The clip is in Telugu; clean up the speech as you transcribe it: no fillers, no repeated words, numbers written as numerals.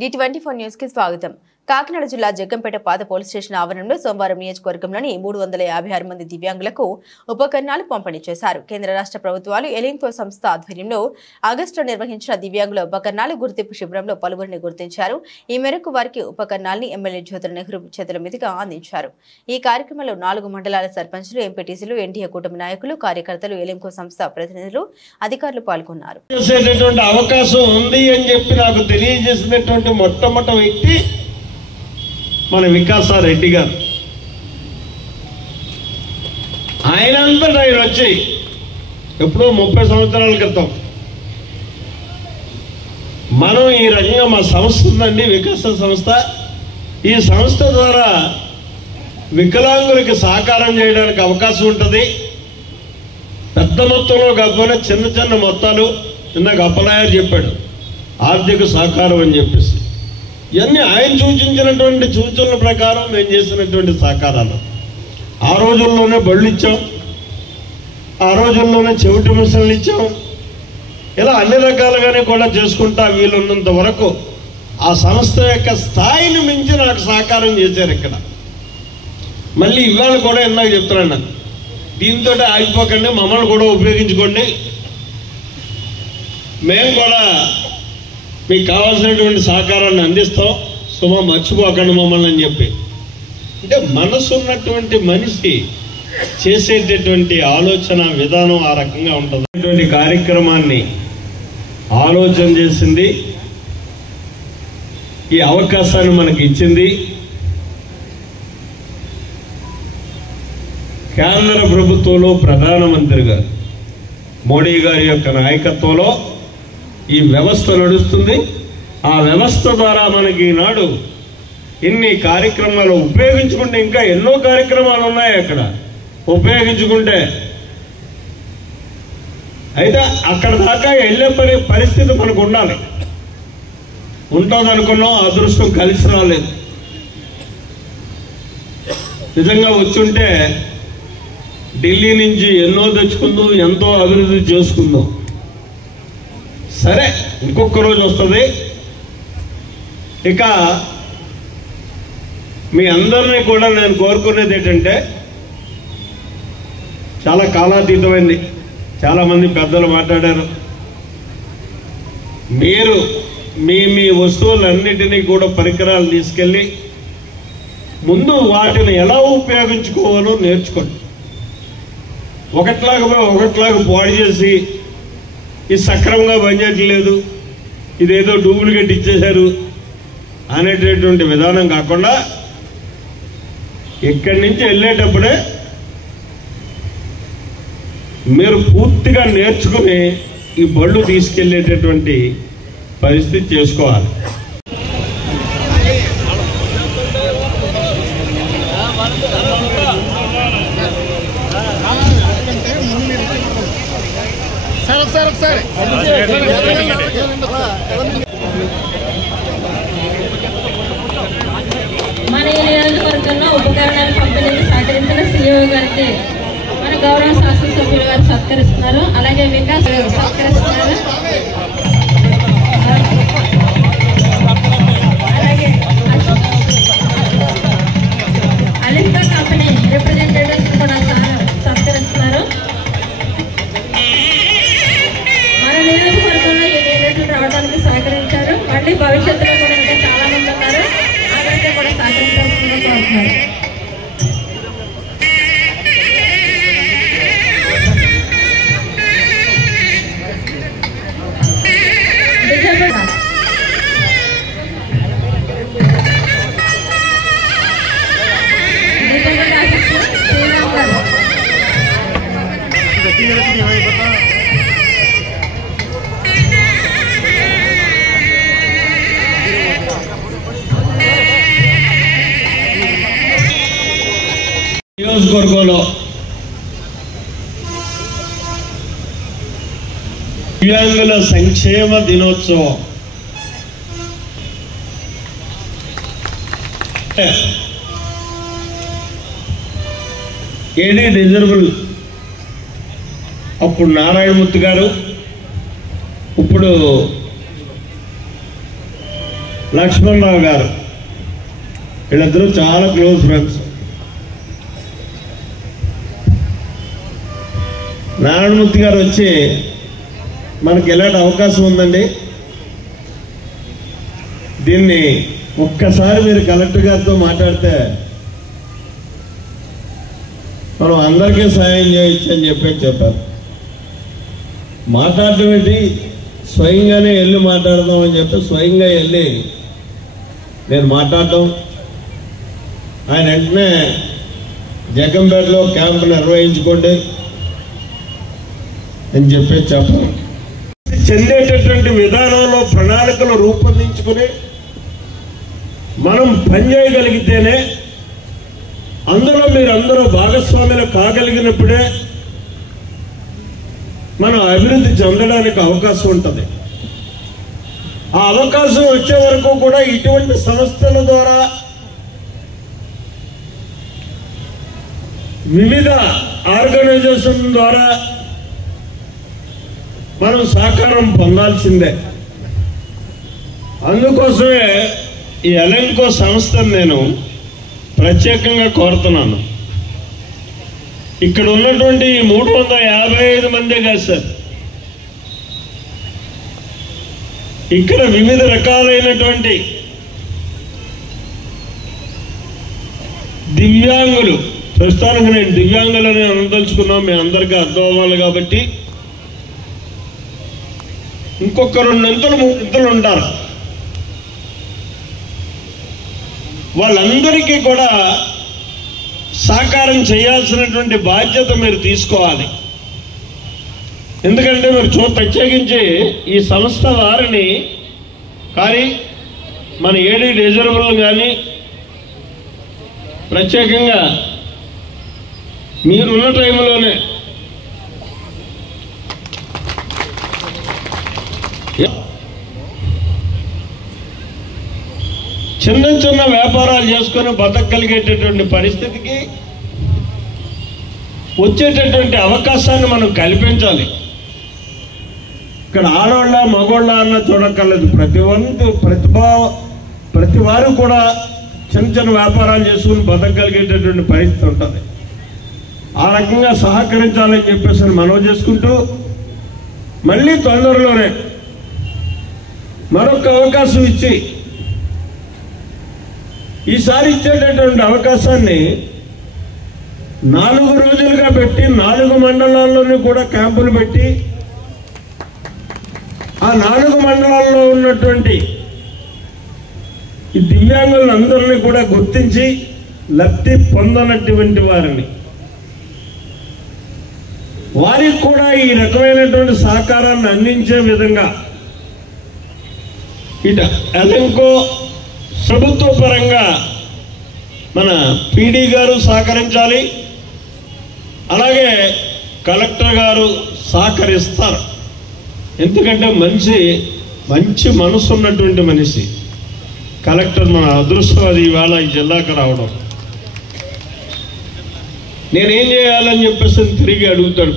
D24 న్యూస్ కి స్వాగతం. కాకినాడ జిల్లా జగ్గంపేట పాత పోలీస్ స్టేషన్ ఆవరణంలో సోమవారం నియోజకవర్గంలోని 356 మంది దివ్యాంగులకు ఉపకరణాలు పంపిణీ చేశారు. కేంద్ర రాష్ట్ర ప్రభుత్వాలు ఎలింకో సంస్థ ఆధ్వర్యంలో ఆగస్టులో నిర్వహించిన దివ్యాంగుల ఉపకరణాలు గుర్తింపు శిబిరంలో పలువురిని గుర్తించారు. ఈ మేరకు వారికి ఉపకరణాలను ఎమ్మెల్యే జ్యోతుల నెహ్రూ చేతుల మీదుగా అందించారు. ఈ కార్యక్రమంలో 4 మండలాల సర్పంచులు, ఎంపీటీసీలు, ఎన్డీఏ కూటమి నాయకులు, కార్యకర్తలు, ఎలింకో సంస్థ ప్రతినిధులు, అధికారులు పాల్గొన్నారు. అవకాశం ఉంది అని చెప్పి నాకు తెలియజేసినటువంటి మొట్టమొదటి వ్యక్తి మన వికాసారెడ్డి గారు. ఆయనంతటా ఆయన వచ్చి ఎప్పుడో 30 సంవత్సరాల క్రితం మనం ఈ రకంగా మా సంస్థ ఉందండి, వికాస సంస్థ. ఈ సంస్థ ద్వారా వికలాంగులకి సహకారం చేయడానికి అవకాశం ఉంటుంది. పెద్ద మొత్తంలో కాకపోయినా చిన్న చిన్న మొత్తాలు, ఇందాక అప్పలాయర్ చెప్పాడు ఆర్థిక సహకారం అని చెప్పేసి, ఇవన్నీ ఆయన సూచించినటువంటి సూచనల ప్రకారం మేము చేసినటువంటి సహకారాలు. ఆ రోజుల్లోనే బళ్ళు ఇచ్చాం, ఆ రోజుల్లోనే చెవిటి మిషన్లు ఇచ్చాం. ఇలా అన్ని రకాలుగానే కూడా చేసుకుంటా వీలున్నంత వరకు ఆ సంస్థ యొక్క స్థాయిని మించి నాకు సహకారం చేశారు. ఇక్కడ మళ్ళీ ఇవాళ కూడా ఇందాక చెప్తున్నాను, దీంతో ఆగిపోకండి, మమ్మల్ని కూడా ఉపయోగించుకోండి, మేము కూడా మీకు కావాల్సినటువంటి సహకారాన్ని అందిస్తాం, సుమా మర్చిపోకండి మమ్మల్ని అని చెప్పి. అంటే మనసు ఉన్నటువంటి మనిషి చేసేటటువంటి ఆలోచన విధానం ఆ రకంగా ఉంటుంది. ఇటువంటి కార్యక్రమాన్ని ఆలోచన చేసింది, ఈ అవకాశాన్ని మనకి ఇచ్చింది కేంద్ర ప్రభుత్వంలో ప్రధానమంత్రిగా మోడీ గారి యొక్క నాయకత్వంలో ఈ వ్యవస్థ నడుస్తుంది. ఆ వ్యవస్థ ద్వారా మనకి ఈనాడు ఇన్ని కార్యక్రమాలు ఉపయోగించుకుంటే, ఇంకా ఎన్నో కార్యక్రమాలు ఉన్నాయి అక్కడ ఉపయోగించుకుంటే. అయితే అక్కడ దాకా వెళ్ళే పరిస్థితి మనకు ఉండాలి. ఉంటుందనుకున్నాం, అదృష్టం కలిసి రాలేదు. నిజంగా వచ్చుంటే ఢిల్లీ నుంచి ఎన్నో తెచ్చుకుందాం, ఎంతో అభివృద్ధి చేసుకుందాం. సరే, ఇంకొక రోజు వస్తుంది. ఇక మీ అందరినీ కూడా నేను కోరుకునేది ఏంటంటే, చాలా కాలాతీతమైంది, చాలామంది పెద్దలు మాట్లాడారు. మీరు మీ వస్తువులన్నిటినీ కూడా పరికరాలు తీసుకెళ్ళి ముందు వాటిని ఎలా ఉపయోగించుకోవాలో నేర్చుకోండి. ఒకట్లాగా పాడు చేసి ఇది సక్రమంగా పనిచేయట్లేదు, ఇదేదో డూప్లికేట్ ఇచ్చేశారు అనేటటువంటి విధానం కాకుండా, ఇక్కడి నుంచి వెళ్ళేటప్పుడే మీరు పూర్తిగా నేర్చుకుని ఈ బళ్ళు తీసుకెళ్లేటటువంటి పరిస్థితి చేసుకోవాలి. మన ఈ నియోజకవర్గంలో ఉపకరణాలు పంపిణీకి సహకరించిన సీఈఓ గారికి మన గౌరవ శాసనసభ్యులు గారు సత్కరిస్తున్నారు. అలాగే వికాస్ సత్కరిస్తున్నారు. అలాగే అలింకా కంపెనీ రిప్రజెంటేటివ్స్ కూడా సత్కరిస్తున్నారు. మన నియోజకవర్గంలో ఈ యూనిట్లు రావడానికి సహకరించారు. మళ్ళీ భవిష్యత్తులో కూడా ఇంకా చాలా మంది ఉన్నారు, అందరికీ కూడా సహకరించాల్సిందిగా కోరుతున్నారు. నియోజకవర్గంలో దివ్యాంగుల సంక్షేమ దినోత్సవం ఏడీ రిజర్వుల్ అప్పుడు నారాయణమూర్తి గారు, ఇప్పుడు లక్ష్మణరావు గారు, వీళ్ళిద్దరూ చాలా క్లోజ్ ఫ్రెండ్స్. నారాయణమూర్తి గారు వచ్చి మనకి ఎలాంటి అవకాశం ఉందండి, దీన్ని ఒక్కసారి మీరు కలెక్టర్ గారితో మాట్లాడితే మనం అందరికీ సాయం చేయొచ్చు అని చెప్పారు. మాట్లాడటం ఏంటి, స్వయంగానే వెళ్ళి మాట్లాడదాం అని చెప్పి స్వయంగా వెళ్ళి నేను మాట్లాడటం, ఆయన వెంటనే జగంపేటలో క్యాంపు నిర్వహించుకోండి అని చెప్పాను. చెందేటటువంటి విధానంలో ప్రణాళికలు రూపొందించుకుని మనం పనిచేయగలిగితేనే, అందులో మీరందరూ భాగస్వాములు కాగలిగినప్పుడే మనం అభివృద్ధి చెందడానికి అవకాశం ఉంటుంది. ఆ అవకాశం వచ్చే వరకు కూడా ఇటువంటి సంస్థల ద్వారా, వివిధ ఆర్గనైజేషన్ ద్వారా మనం సహకారం పొందాల్సిందే. అందుకోసమే ఈ ఎలెంకో సంస్థను నేను ప్రత్యేకంగా కోరుతున్నాను. ఇక్కడ ఉన్నటువంటి 355 మందే కాదు సార్, ఇక్కడ వివిధ రకాలైనటువంటి దివ్యాంగులు, ప్రస్తుతానికి నేను దివ్యాంగులని అనదలుచుకున్నాం, మీ అందరికీ అర్థం అవ్వాలి కాబట్టి ఇంకొక 2 ఉంటారు. వాళ్ళందరికీ కూడా సహకారం చేయాల్సినటువంటి బాధ్యత మీరు తీసుకోవాలి. ఎందుకంటే మీరు ప్రత్యేకించి ఈ సంస్థ వారిని కానీ మన ఏడీ రిజర్వ్లు కానీ ప్రత్యేకంగా మీరున్న టైంలోనే చిన్న చిన్న వ్యాపారాలు చేసుకొని బతకగలిగేటటువంటి పరిస్థితికి వచ్చేటటువంటి అవకాశాన్ని మనం కల్పించాలి. ఇక్కడ ఆడవాళ్ళ మగవాళ్ళ అన్న చూడక్కర్లేదు, ప్రతి వారు కూడా చిన్న చిన్న వ్యాపారాలు చేసుకుని బతకగలిగేటటువంటి పరిస్థితి ఉంటుంది. ఆ రకంగా సహకరించాలని చెప్పేసి మనవి చేసుకుంటూ, మళ్ళీ తొందరలోనే మరొక అవకాశం ఇచ్చి, ఈసారి ఇచ్చేటటువంటి అవకాశాన్ని 4 రోజులుగా పెట్టి 4 మండలాల్లోనూ కూడా క్యాంపులు పెట్టి, ఆ 4 మండలాల్లో ఉన్నటువంటి ఈ దివ్యాంగులందరినీ కూడా గుర్తించి లబ్ధి పొందనటువంటి వారికి కూడా ఈ రకమైనటువంటి సహకారాన్ని అందించే విధంగా ఇట ఎలెంకో ప్రభుత్వ పరంగా మన పీడీ గారు సహకరించాలి, అలాగే కలెక్టర్ గారు సహకరిస్తారు. ఎందుకంటే మంచి మనసు ఉన్నటువంటి మనిషి కలెక్టర్, మన అదృష్టం అది ఇవాళ ఈ జిల్లాకు రావడం. నేనేం చేయాలని చెప్పేసి తిరిగి అడుగుతాడు.